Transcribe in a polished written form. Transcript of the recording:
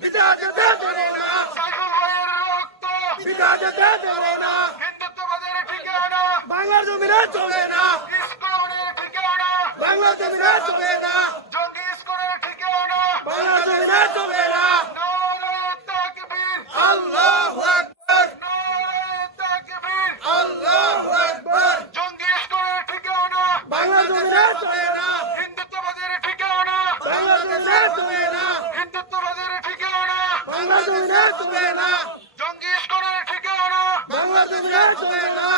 বিদায় যেতে দেবে না, সাইফুল ভাইয়ের রক্ত বিদায় যেতে দেবে না, হিন্দুত্ববাদের ঠিকানা, বাংলার জমিনে চলে না, ইসকনের ঠিকানা, বাংলার জমিনে চলে না, জঙ্গি ইসকনের ঠিকানা, বাংলার জমিনে চলে না। নারায়ে তাকবীর, আল্লাহু আকবার, নারায়ে তাকবীর, আল্লাহু আকবার, জঙ্গি ইসকনের ঠিকানা, বাংলার জমিনে চলে না, হিন্দুত্ববাদের ঠিকানা, বাংলার জমিনে চলে না, হিন্দুত্ববাদের ঠিকানা, বাংলার জমিনে চলে না, জঙ্গি ইসকনের ঠিকানা, বাংলার জমিনে চলে না,